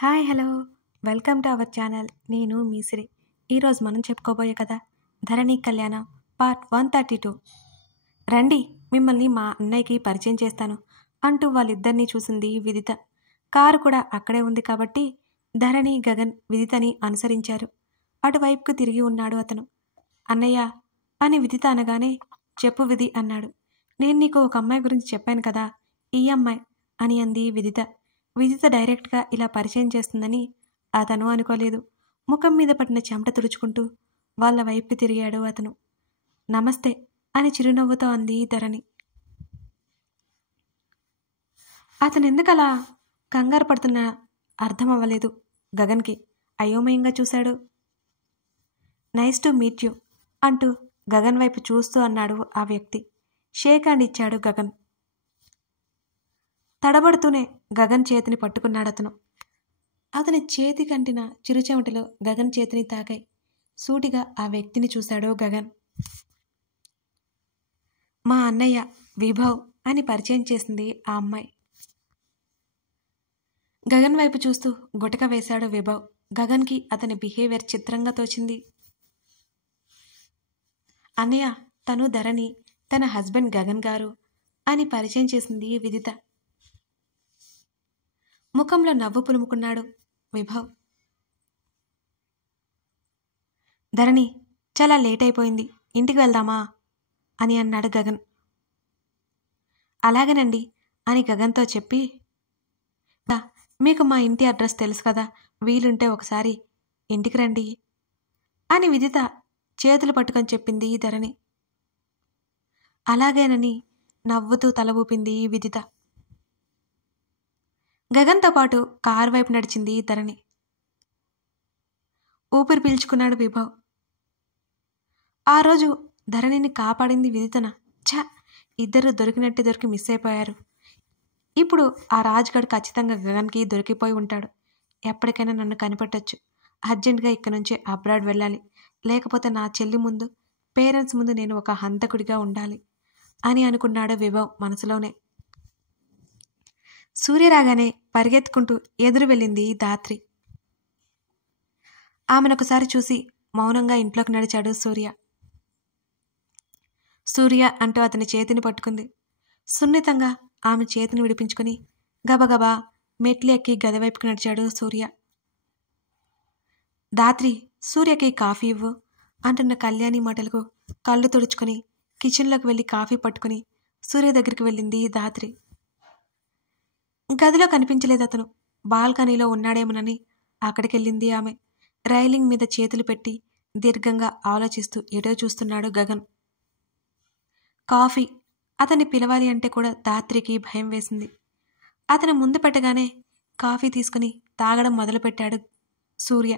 Hi hello welcome to our channel. నేను మీ సిరి. ఈరోజు మనం చెప్పుకోబోయే కథ ధరణి కళ్యాణం పార్ట్ 132. రండి, మిమ్మల్ని మా అన్నయ్యకి పరిచయం చేస్తాను అంటూ వాళ్ళిద్దరినీ చూసింది విదిత. కారు కూడా అక్కడే ఉంది కాబట్టి ధరణి, గగన్ విదితని అనుసరించారు. అటువైపుకు తిరిగి ఉన్నాడు అతను. అన్నయ్య అని విదిత అనగానే, చెప్పు విధి అన్నాడు. నేను నీకు ఒక అమ్మాయి గురించి చెప్పాను కదా, ఈ అమ్మాయి అని అంది విదిత. విదిత డైరెక్ట్గా ఇలా పరిచయం చేస్తుందని అతను అనుకోలేదు. ముఖం మీద పడిన చెమట తుడుచుకుంటూ వాళ్ళ వైపు తిరిగాడు అతను. నమస్తే అని చిరునవ్వుతో అంది ధరణి. అతను ఎందుకలా కంగారు పడుతున్నా అర్థం అవ్వలేదు గగన్కి. అయోమయంగా చూశాడు. నైస్ టు మీట్ యూ అంటూ గగన్ వైపు చూస్తూ అన్నాడు ఆ వ్యక్తి. షేక్ హ్యాండ్ ఇచ్చాడు గగన్. తడబడుతూనే గగన్ చేతిని పట్టుకున్నాడు అతను. అతని చేతి కంటిన చిరుచెమటలు గగన్ చేతిని తాకాయి. సూటిగా ఆ వ్యక్తిని చూశాడు గగన్. మా అన్నయ్య విభవ్ అని పరిచయం చేసింది ఆ అమ్మాయి. గగన్ వైపు చూస్తూ గుటక వేశాడు విభవ్. గగన్కి అతని బిహేవియర్ చిత్రంగా తోచింది. అన్నయ్య, తను ధరణి, తన హస్బెండ్ గగన్ గారు అని పరిచయం చేసింది విదిత. ముఖంలో నవ్వు పులుముకున్నాడు విభవ్. ధరణి, చాలా లేట్ అయిపోయింది, ఇంటికి వెళ్దామా అని అన్నాడు గగన్. అలాగేనండి అని గగన్తో చెప్పి, మీకు మా ఇంటి అడ్రస్ తెలుసు కదా, వీలుంటే ఒకసారి ఇంటికి రండి అని విదిత చేతులు పట్టుకొని చెప్పింది ధరణి. అలాగేనని నవ్వుతూ తల ఊపింది విదిత. గగన్తో పాటు కారు వైపు నడిచింది ధరణి. ఊపిరి పీల్చుకున్నాడు విభవ్. ఆ రోజు ధరణిని కాపాడింది విదితన. ఇద్దరు దొరికినట్టు దొరికి మిస్ అయిపోయారు. ఇప్పుడు ఆ రాజ్గఢ్ ఖచ్చితంగా గగన్కి దొరికిపోయి ఉంటాడు. ఎప్పటికైనా నన్ను కనిపెట్టొచ్చు. అర్జెంటుగా ఇక్కడి నుంచి అబ్రాడ్ వెళ్ళాలి, లేకపోతే నా చెల్లి ముందు, పేరెంట్స్ ముందు నేను ఒక హంతకుడిగా ఉండాలి అని అనుకున్నాడు విభవ్ మనసులోనే. సూర్య రాగానే పరిగెత్తుకుంటూ ఎదురు వెళ్ళింది ధాత్రి. ఆమెనొకసారి చూసి మౌనంగా ఇంట్లోకి నడిచాడు సూర్య. సూర్య అంటూ అతని చేతిని పట్టుకుంది. సున్నితంగా ఆమె చేతిని విడిపించుకుని గబగబా మెట్లు ఎక్కి గదివైపుకి నడిచాడు సూర్య. ధాత్రి, సూర్యకి కాఫీ ఇవ్వు అంటున్న కళ్యాణి మాటలకు కళ్ళు తుడుచుకొని కిచెన్లోకి వెళ్ళి కాఫీ పట్టుకుని సూర్య దగ్గరికి వెళ్ళింది ధాత్రి. గదిలో కనిపించలేదు అతను. బాల్కనీలో ఉన్నాడేమోనని అక్కడికెళ్ళింది ఆమె. రైలింగ్ మీద చేతులు పెట్టి దీర్ఘంగా ఆలోచిస్తూ ఎటో చూస్తున్నాడు గగన్. కాఫీ అతన్ని పిలవాలి అంటే కూడా ధాత్రికి భయం వేసింది. అతని ముందు పెట్టగానే కాఫీ తీసుకుని తాగడం మొదలుపెట్టాడు సూర్య.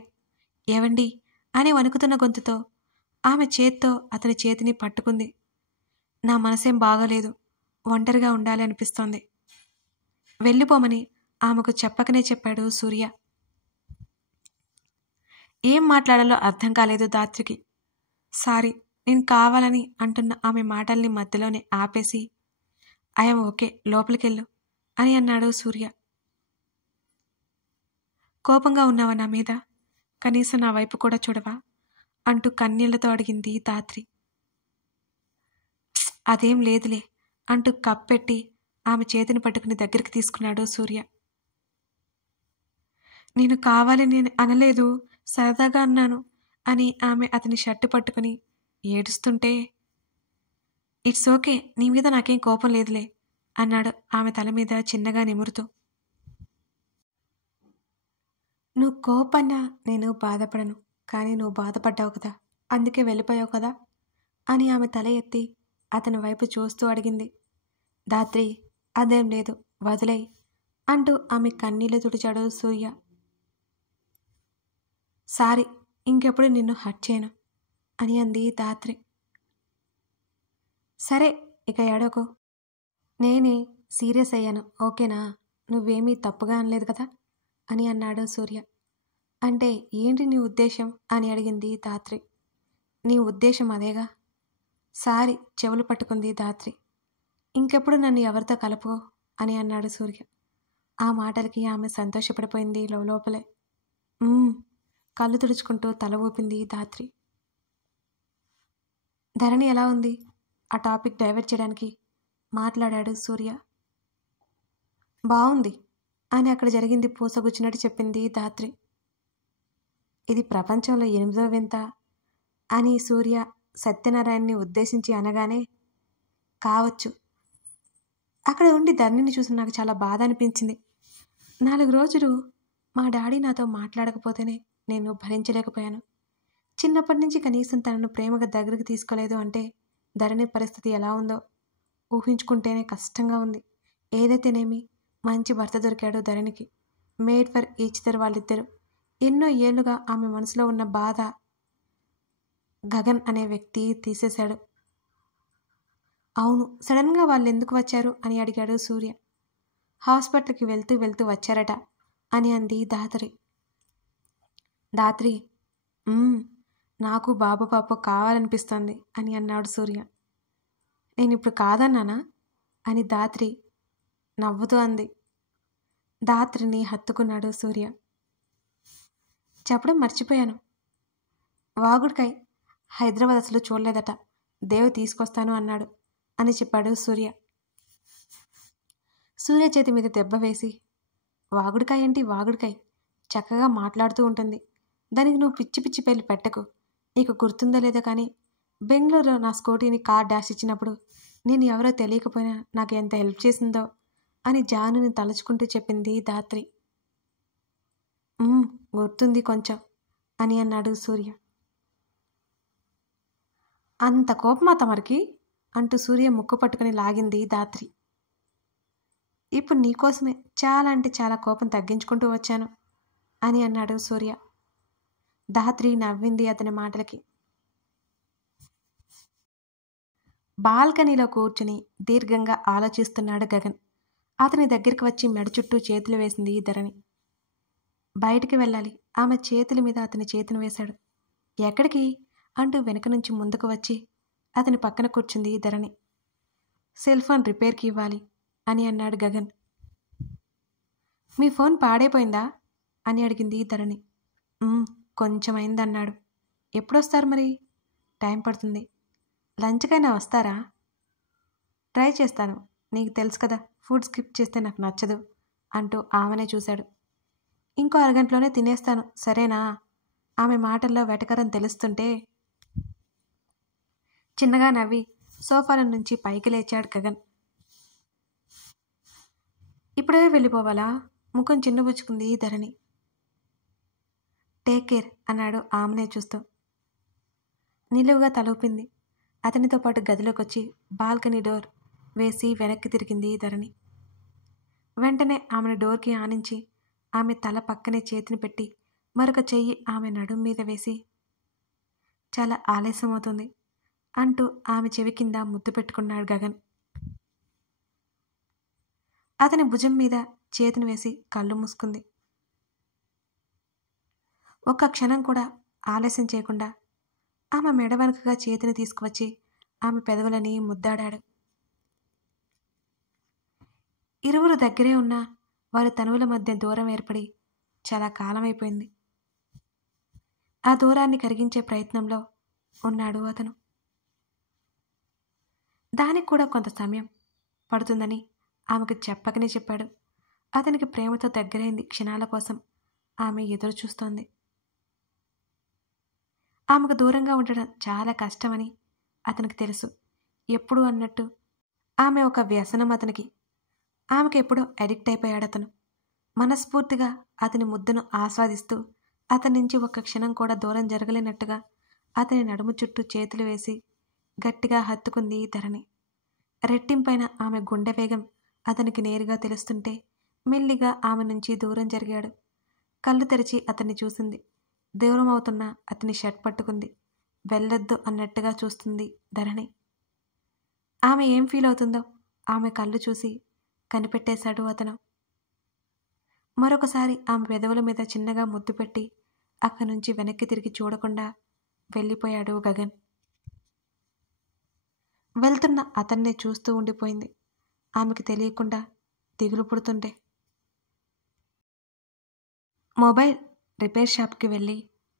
ఏవండి అని వణుకుతున్న గొంతుతో ఆమె చేత్తో అతని చేతిని పట్టుకుంది. నా మనసేం బాగోలేదు, ఒంటరిగా ఉండాలి అనిపిస్తోంది. వెళ్ళిపోమని ఆమెకు చెప్పకనే చెప్పాడు సూర్య. ఏం మాట్లాడాలో అర్థం కాలేదు ధాత్రికి. సారీ, నేను కావాలని అంటున్న ఆమె మాటల్ని మధ్యలోనే ఆపేసి, ఐఎమ్ ఓకే, లోపలికెళ్ళు అని అన్నాడు సూర్య. కోపంగా ఉన్నావా నా మీద? కనీసం నా వైపు కూడా చూడవా అంటూ కన్నీళ్లతో అడిగింది ధాత్రి. అదేం లేదులే అంటూ కప్పెట్టి ఆమె చేతిని పట్టుకుని దగ్గరికి తీసుకున్నాడు సూర్య. నేను కావాలని అనలేదు, సరదాగా అన్నాను అని ఆమె అతని షర్టు పట్టుకుని ఏడుస్తుంటే, ఇట్స్ ఓకే, నీ మీద నాకేం కోపం లేదులే అన్నాడు ఆమె తల మీద చిన్నగా నిమురుతూ. నువ్వు కోపన్నా నేను బాధపడను, కానీ నువ్వు బాధపడ్డావు కదా, అందుకే వెళ్ళిపోయావు కదా అని ఆమె తల ఎత్తి అతని వైపు చూస్తూ అడిగింది. ధాత్రి, అదేం లేదు, వదిలేయ్ అంటూ ఆమె కన్నీళ్లు తుడిచాడు సూర్య. సారీ, ఇంకెప్పుడు నిన్ను హర్ట్ చేయను అని అంది ధాత్రి. సరే, ఇక ఏడోకు, నేనే సీరియస్ అయ్యాను, ఓకేనా? నువ్వేమీ తప్పుగా అనలేదు కదా అని అన్నాడు సూర్య. అంటే ఏంటి నీ ఉద్దేశం అని అడిగింది ధాత్రి. నీ ఉద్దేశం అదేగా. సారీ, చెవులు పట్టుకుంది ధాత్రి. ఇంకెప్పుడు నన్ను ఎవరితో కలుపు అని అన్నాడు సూర్య. ఆ మాటలకి ఆమె సంతోషపడిపోయింది లోపలే. "ఉమ్." కళ్ళు తుడుచుకుంటూ తల ఊపింది ధాత్రి. ధరణి ఎలా ఉంది? ఆ టాపిక్ డైవర్ట్ చేయడానికి మాట్లాడాడు సూర్య. బావుంది అని అక్కడ జరిగింది పూసగుచ్చినట్టు చెప్పింది ధాత్రి. ఇది ప్రపంచంలో 8వ వింత అని సూర్య సత్యనారాయణని ఉద్దేశించి అనగానే, కావచ్చు. అక్కడ ఉండి ధరణిని చూసి నాకు చాలా బాధ అనిపించింది. 4 రోజులు మా డాడీ నాతో మాట్లాడకపోతేనే నేను భరించలేకపోయాను. చిన్నప్పటి నుంచి కనీసం తనను ప్రేమగా దగ్గరికి తీసుకోలేదు అంటే ధరణి పరిస్థితి ఎలా ఉందో ఊహించుకుంటేనే కష్టంగా ఉంది. ఏదైతేనేమి మంచి భర్త దొరికాడు ధరణికి. మేడ్ ఫర్ ఈచ్ అదర్ వాళ్ళిద్దరు. ఎన్నో ఏళ్లుగా ఆమె మనసులో ఉన్న బాధ గగన్ అనే వ్యక్తి తీసేశాడు. అవును, సడన్గా వాళ్ళు ఎందుకు వచ్చారు అని అడిగాడు సూర్య. హాస్పిటల్కి వెళ్తూ వెళ్తూ వచ్చారట అని అంది ధాత్రి. ధాత్రి, నాకు బాబు పాప కావాలనిపిస్తోంది అని అన్నాడు సూర్య. నేనిప్పుడు కాదన్నానా అని ధాత్రి నవ్వుతూ అంది. ధాత్రిని హత్తుకున్నాడు సూర్య. చెప్పడం మర్చిపోయాను. వాగుడికాయ్ హైదరాబాద్ అసలు చూడలేదట. దేవు తీసుకొస్తాను అన్నాడు అని చెప్పాడు సూర్య. సూర్య చేతి మీద దెబ్బ వేసి, వాగుడికాయ ఏంటి వాగుడికాయ్, చక్కగా మాట్లాడుతూ ఉంటుంది. దానికి నువ్వు పిచ్చి పిచ్చి పెళ్లి పెట్టకు. నీకు గుర్తుందో లేదో కానీ బెంగళూరులో నా స్కూటీని కార్ డాష్ ఇచ్చినప్పుడు నేను ఎవరో తెలియకపోయినా నాకు ఎంత హెల్ప్ చేసిందో అని జానుని తలుచుకుంటూ చెప్పింది ధాత్రి. గుర్తుంది కొంచెం అని అన్నాడు సూర్య. అంత కోపమా తమరికి అంటూ సూర్య ముక్కు పట్టుకుని లాగింది ధాత్రి. ఇప్పుడు నీకోసమే చాలా అంటే చాలా కోపం తగ్గించుకుంటూ వచ్చాను అని అన్నాడు సూర్య. ధాత్రి నవ్వింది అతని మాటలకి. బాల్కనీలో కూర్చుని దీర్ఘంగా ఆలోచిస్తున్నాడు గగన్. అతని దగ్గరికి వచ్చి మెడ చుట్టూ చేతులు వేసింది ధరణి. బయటికి వెళ్ళాలి. ఆమె చేతుల మీద అతని చేతిని వేశాడు. ఎక్కడికి అంటూ వెనక నుంచి ముందుకు వచ్చి అతని పక్కన కూర్చుంది ధరణి. సెల్ ఫోన్ రిపేర్కి ఇవ్వాలి అని అన్నాడు గగన్. మీ ఫోన్ పాడైపోయిందా అని అడిగింది ధరణి. కొంచెం అయిందన్నాడు. ఎప్పుడొస్తారు మరి? టైం పడుతుంది. లంచ్కైనా వస్తారా? ట్రై చేస్తాను. నీకు తెలుసు కదా, ఫుడ్ స్కిప్ చేస్తే నాకు నచ్చదు అంటూ ఆమెనే చూశాడు. ఇంకో అరగంటలోనే తినేస్తాను సరేనా? ఆమె మాటల్లో వెటకరం తెలుస్తుంటే చిన్నగా నవ్వి సోఫాల నుంచి పైకి లేచాడు గగన్. ఇప్పుడే వెళ్ళిపోవాలా? ముఖం చిన్నబుచ్చుకుంది ధరణి. టేక్ కేర్ అన్నాడు ఆమెనే చూస్తూ. నిలువుగా తలూపింది. అతనితో పాటు గదిలోకి వచ్చి బాల్కనీ డోర్ వేసి వెనక్కి తిరిగింది ధరణి. వెంటనే ఆమెను డోర్కి ఆనించి ఆమె తల పక్కనే చేతిని పెట్టి మరొక చెయ్యి ఆమె నడుం మీద వేసి, చాలా ఆలస్యమవుతుంది అంటూ ఆమె చెవి కింద ముద్దు పెట్టుకున్నాడు గగన్. అతని భుజం మీద చేతిని వేసి కళ్ళు మూసుకుంది. ఒక్క క్షణం కూడా ఆలస్యం చేయకుండా ఆమె మెడ వెనుకగా చేతిని తీసుకువచ్చి ఆమె పెదవులని ముద్దాడాడు. ఇరువురు దగ్గరే ఉన్నా వారి తనువుల మధ్య దూరం ఏర్పడి చాలా కాలమైపోయింది. ఆ దూరాన్ని కరిగించే ప్రయత్నంలో ఉన్నాడు అతను. దానికి కూడా కొంత సమయం పడుతుందని ఆమెకు చెప్పకనే చెప్పాడు. అతనికి ప్రేమతో దగ్గరైంది క్షణాల కోసం ఆమె ఎదురు చూస్తోంది. ఆమెకు దూరంగా ఉండడం చాలా కష్టమని అతనికి తెలుసు. ఎప్పుడు అన్నట్టు ఆమె ఒక వ్యసనం అతనికి. ఆమెకు ఎప్పుడో అడిక్ట్ అయిపోయాడు అతను. మనస్ఫూర్తిగా అతని ముద్దును ఆస్వాదిస్తూ అతని నుంచి ఒక్క క్షణం కూడా దూరం జరగలేనట్టుగా అతని నడుము చుట్టూ చేతులు వేసి గట్టిగా హత్తుకుంది ధరణి. రెట్టింపైన ఆమె గుండె వేగం అతనికి నేరుగా తెలుస్తుంటే మెల్లిగా ఆమె నుంచి దూరం జరిగాడు. కళ్ళు తెరిచి అతన్ని చూసింది. దూరం అవుతున్న అతని షర్ట్ పట్టుకుంది. వెళ్ళొద్దు అన్నట్టుగా చూస్తుంది ధరణి. ఆమె ఏం ఫీల్ అవుతుందో ఆమె కళ్ళు చూసి కనిపెట్టేశాడు అతను. మరొకసారి ఆమె పెదవుల మీద చిన్నగా ముద్దు పెట్టి అక్కడి నుంచి వెనక్కి తిరిగి చూడకుండా వెళ్ళిపోయాడు గగన్. వెళ్తున్న అతన్నే చూస్తూ ఉండిపోయింది. ఆమెకు తెలియకుండా దిగులు పుడుతుంటే మొబైల్ రిపేర్ షాప్కి వెళ్ళి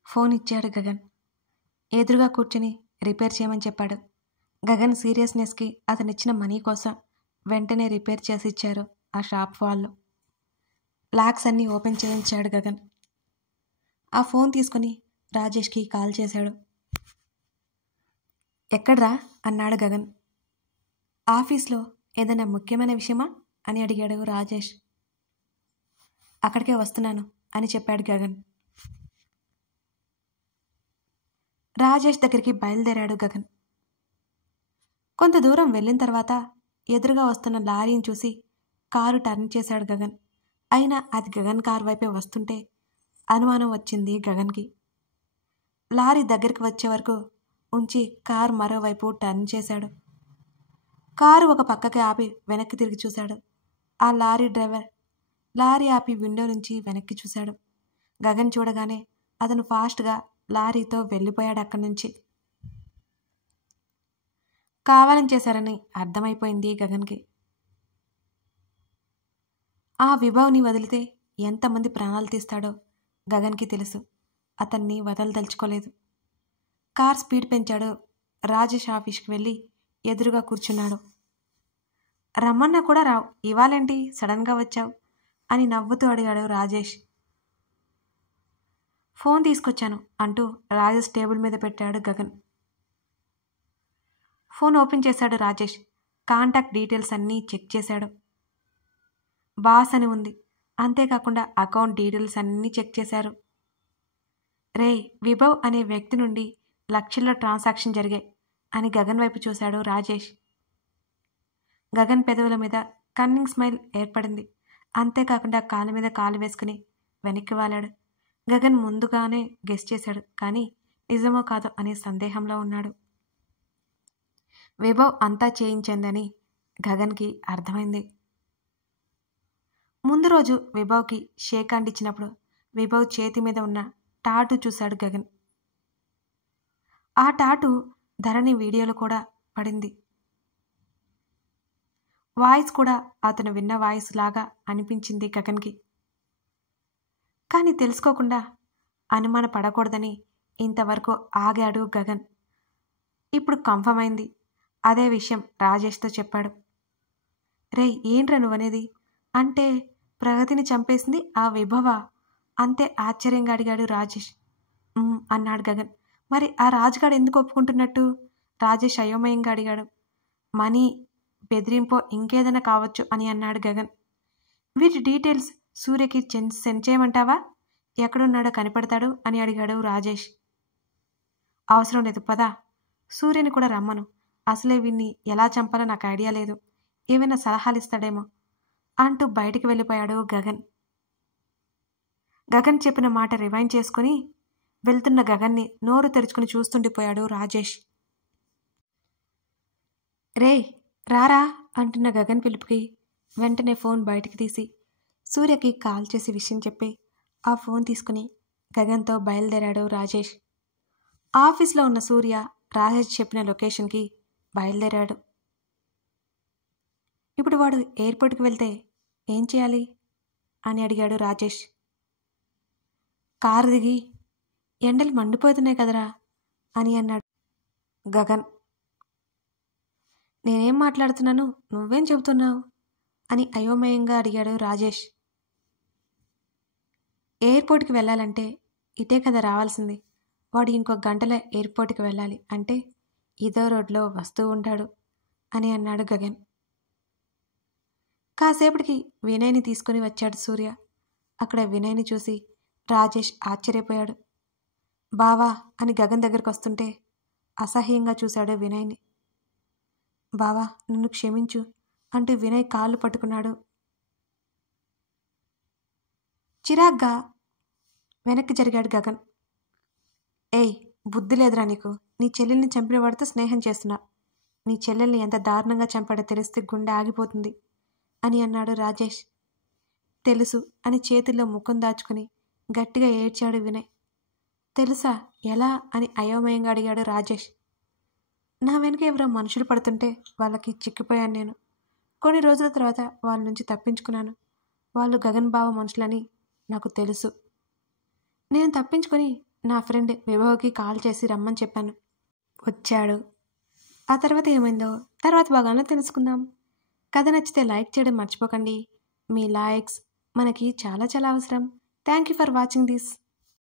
ఫోన్ ఇచ్చాడు గగన్. ఎదురుగా కూర్చుని రిపేర్ చేయమని చెప్పాడు. గగన్ సీరియస్నెస్కి అతనిచ్చిన మనీ కోసం వెంటనే రిపేర్ చేసి ఇచ్చారు ఆ షాప్ వాళ్ళు. లాక్స్ అన్నీ ఓపెన్ చేయించాడు గగన్. ఆ ఫోన్ తీసుకుని రాజేష్కి కాల్ చేశాడు. ఎక్కడ్రా అన్నాడు గగన్. ఆఫీస్లో ఏదైనా ముఖ్యమైన విషయమా అని అడిగాడు రాజేష్. అక్కడికే వస్తున్నాను అని చెప్పాడు గగన్. రాజేష్ దగ్గరికి బయలుదేరాడు గగన్. కొంత దూరం వెళ్ళిన తర్వాత ఎదురుగా వస్తున్న లారీని చూసి కారు టర్న్ చేశాడు గగన్. అయినా అది గగన్ కారు వైపే వస్తుంటే అనుమానం వచ్చింది గగన్కి. లారీ దగ్గరికి వచ్చే వరకు ఉంచి కారు మరోవైపు టర్న్ చేశాడు. కారు ఒక పక్కకి ఆపి వెనక్కి తిరిగి చూశాడు. ఆ లారీ డ్రైవర్ లారీ ఆపి విండో నుంచి వెనక్కి చూశాడు. గగన్ చూడగానే అతను ఫాస్ట్గా లారీతో వెళ్ళిపోయాడు అక్కడి నుంచి. కావాలని చేశారని అర్థమైపోయింది గగన్కి. ఆ విభవ్ని వదిలితే ఎంతమంది ప్రాణాలు తీస్తాడో గగన్కి తెలుసు. అతన్ని వదలదలుచుకోలేదు. కార్ స్పీడ్ పెంచాడు. రాజేష్ ఆఫీస్కి వెళ్ళి ఎదురుగా కూర్చున్నాడు. రమ్మన్నా కూడా రావు, ఇవాళేంటి సడన్గా వచ్చావు అని నవ్వుతూ అడిగాడు రాజేష్. ఫోన్ తీసుకొచ్చాను అంటూ రాజేష్ టేబుల్ మీద పెట్టాడు గగన్. ఫోన్ ఓపెన్ చేశాడు రాజేష్. కాంటాక్ట్ డీటెయిల్స్ అన్నీ చెక్ చేశాడు. బాస్ అని ఉంది. అంతేకాకుండా అకౌంట్ డీటెయిల్స్ అన్నీ చెక్ చేశారు. రే, విభవ్ అనే వ్యక్తి నుండి లక్షల్లో ట్రాన్సాక్షన్ జరిగాయి అని గగన్ వైపు చూశాడు రాజేష్. గగన్ పెదవుల మీద కన్నింగ్ స్మైల్ ఏర్పడింది. అంతేకాకుండా కాలు మీద కాలు వేసుకుని వెనక్కి వాలాడు. గగన్ ముందుగానే గెస్ చేశాడు, కానీ నిజమో కాదో అనే సందేహంలో ఉన్నాడు. విభవ్ అంతా చేయించిందని గగన్కి అర్థమైంది. ముందు రోజు విభవ్కి షేక్ హ్యాండ్ ఇచ్చినప్పుడు విభవ్ చేతి మీద ఉన్న టాటూ చూశాడు గగన్. ఆ టాటూ ధరణి వీడియోలో కూడా పడింది. వాయిస్ కూడా అతను విన్న వాయిస్ లాగా అనిపించింది గగన్కి. కానీ తెలుసుకోకుండా అనుమాన పడకూడదని ఇంతవరకు ఆగాడు గగన్. ఇప్పుడు కన్ఫర్మ్ అయింది. అదే విషయం రాజేష్తో చెప్పాడు. రే, ఏంట్రా నువ్వనేది? అంటే ప్రగతిని చంపేసింది ఆ విభవ? అంతే ఆశ్చర్యంగా అడిగాడు రాజేష్. అన్నాడు గగన్. మరి ఆ రాజుగాడు ఎందుకు ఒప్పుకుంటున్నట్టు? రాజేష్ అయోమయంగా అడిగాడు. మనీ, బెదిరింపో ఇంకేదైనా కావచ్చు అని అన్నాడు గగన్. వీటి డీటెయిల్స్ సూర్యకి సెండ్ చేయమంటావా? ఎక్కడున్నాడో కనిపెడతాడు అని అడిగాడు రాజేష్. అవసరం లేదు, పదా. సూర్యని కూడా రమ్మను. అసలే వీన్ని ఎలా చంపాలో నాకు ఐడియా లేదు. ఏమైనా సలహాలు ఇస్తాడేమో అంటూ బయటికి వెళ్ళిపోయాడు గగన్. గగన్ చెప్పిన మాట రివైండ్ చేసుకుని వెళ్తున్న గగన్ని నోరు తెరుచుకుని చూస్తుండిపోయాడు రాజేష్. రే, రారా అంటున్న గగన్ పిలుపుకి వెంటనే ఫోన్ బయటికి తీసి సూర్యకి కాల్ చేసి విషయం చెప్పి ఆ ఫోన్ తీసుకుని గగన్తో బయలుదేరాడు రాజేష్. ఆఫీస్లో ఉన్న సూర్య రాజేష్ చెప్పిన లొకేషన్కి బయలుదేరాడు. ఇప్పుడు వాడు ఎయిర్పోర్ట్కి వెళ్తే ఏం చేయాలి అని అడిగాడు రాజేష్. కారు దిగి ఎండలు మండిపోతున్నాయి కదరా అని అన్నాడు గగన్. నేనేం మాట్లాడుతున్నాను, నువ్వేం చెబుతున్నావు అని అయోమయంగా అడిగాడు రాజేష్. ఎయిర్పోర్ట్కి వెళ్ళాలంటే ఇటే కదా రావాల్సింది. వాడు ఇంకో గంటలో ఎయిర్పోర్ట్కి వెళ్ళాలి అంటే ఇదో రోడ్లో వస్తూ ఉంటాడు అని అన్నాడు గగన్. కాసేపటికి వినయ్ని తీసుకుని వచ్చాడు సూర్య. అక్కడ వినయ్ని చూసి రాజేష్ ఆశ్చర్యపోయాడు. బావా అని గగన్ దగ్గరికి వస్తుంటే అసహ్యంగా చూశాడు వినయ్ని. బావా, నన్ను క్షమించు అంటూ వినయ్ కాళ్ళు పట్టుకున్నాడు. చిరాగ్గా వెనక్కి జరిగాడు గగన్. ఏయ్, బుద్ధి లేదురా నీకు? నీ చెల్లెల్ని చంపిన వాడితో స్నేహం చేస్తున్నా. నీ చెల్లెల్ని ఎంత దారుణంగా చంపాడో తెలిస్తే గుండె ఆగిపోతుంది అని అన్నాడు రాజేష్. తెలుసు అని చేతుల్లో ముఖం దాచుకుని గట్టిగా ఏడ్చాడు వినయ్. తెలుసా? ఎలా అని అయోమయంగా అడిగాడు రాజేష్. నా వెనుక ఎవరో మనుషులు పడుతుంటే వాళ్ళకి చిక్కిపోయాను నేను. కొన్ని రోజుల తర్వాత వాళ్ళ నుంచి తప్పించుకున్నాను. వాళ్ళు గగన్ బావ మనుషులని నాకు తెలుసు నేను తప్పించుకొని నా ఫ్రెండ్ విభవ్కి కాల్ చేసి రమ్మని చెప్పాను. వచ్చాడు. ఆ తర్వాత ఏమైందో తర్వాత భాగంలో తెలుసుకుందాం. కథ నచ్చితే లైక్ చేయడం మర్చిపోకండి. మీ లైక్స్ మనకి చాలా చాలా అవసరం. Thank you for watching this.